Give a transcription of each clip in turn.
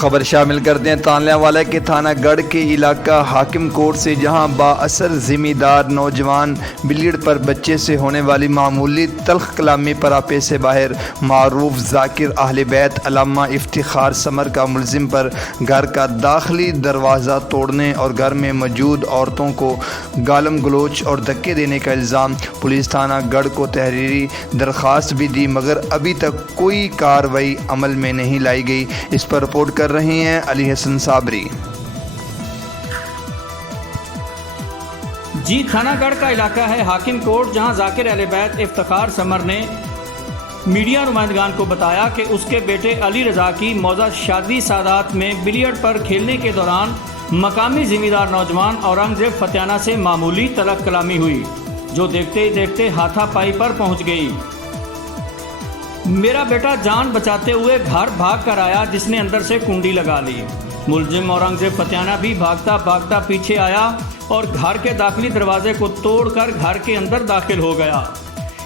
خبر شامل کرتے ہیں تانیہ والے کے تھانہ گڑھ کے علاقہ حاکم کوٹ سے، جہاں بااثر ذمہ دار نوجوان بلیڈ پر بچے سے ہونے والی معمولی تلخ کلامی پر آپے سے باہر معروف ذاکر اہل بیت علامہ افتخار سمر کا ملزم پر گھر کا داخلی دروازہ توڑنے اور گھر میں موجود عورتوں کو گالم گلوچ اور دھکے دینے کا الزام۔ پولیس تھانہ گڑھ کو تحریری درخواست بھی دی مگر ابھی تک کوئی کارروائی عمل میں نہیں لائی گئی۔ اس پر رپورٹ کر رہے ہیں علی حسن صابری۔ جی، تھانہ گڑھ کا علاقہ ہے حاکم کوٹ، جہاں ذاکر اہل بیت افتخار سمر نے میڈیا نمائندگان کو بتایا کہ اس کے بیٹے علی رضا کی موزہ شادی سعادات میں بلیئرڈ پر کھیلنے کے دوران مقامی ذمہ دار نوجوان اورنگزیب فتیانہ سے معمولی تلخ کلامی ہوئی، جو دیکھتے ہی دیکھتے ہاتھا پائی پر پہنچ گئی۔ میرا بیٹا جان بچاتے ہوئے گھر بھاگ کر آیا، جس نے اندر سے کنڈی لگا لی۔ ملزم اورنگزیب فتیانہ بھی بھاگتا بھاگتا پیچھے آیا اور گھر کے داخلی دروازے کو توڑ کر گھر کے اندر داخل ہو گیا،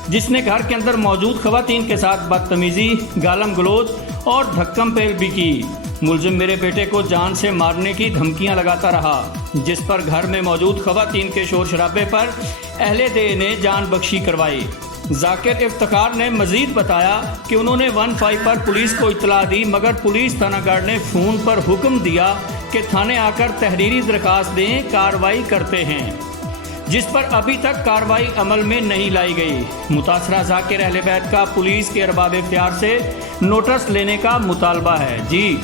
جس نے گھر کے اندر موجود خواتین کے ساتھ بدتمیزی، گالم گلوچ اور دھکم پیل بھی کی۔ ملزم میرے بیٹے کو جان سے مارنے کی دھمکیاں لگاتا رہا، جس پر گھر میں موجود خواتین کے شور شرابے پر اہل دے نے جان بخشی کروائی۔ ذاکر افتخار نے مزید بتایا کہ انہوں نے 15 پر پولیس کو اطلاع دی مگر پولیس تھانہ گڑھ نے فون پر حکم دیا کہ تھانے آ کر تحریری درخواست دیں، کارروائی کرتے ہیں، جس پر ابھی تک کارروائی عمل میں نہیں لائی گئی۔ متاثرہ ذاکر اہل بیت کا پولیس کے ارباب اختیار سے نوٹس لینے کا مطالبہ ہے۔ جی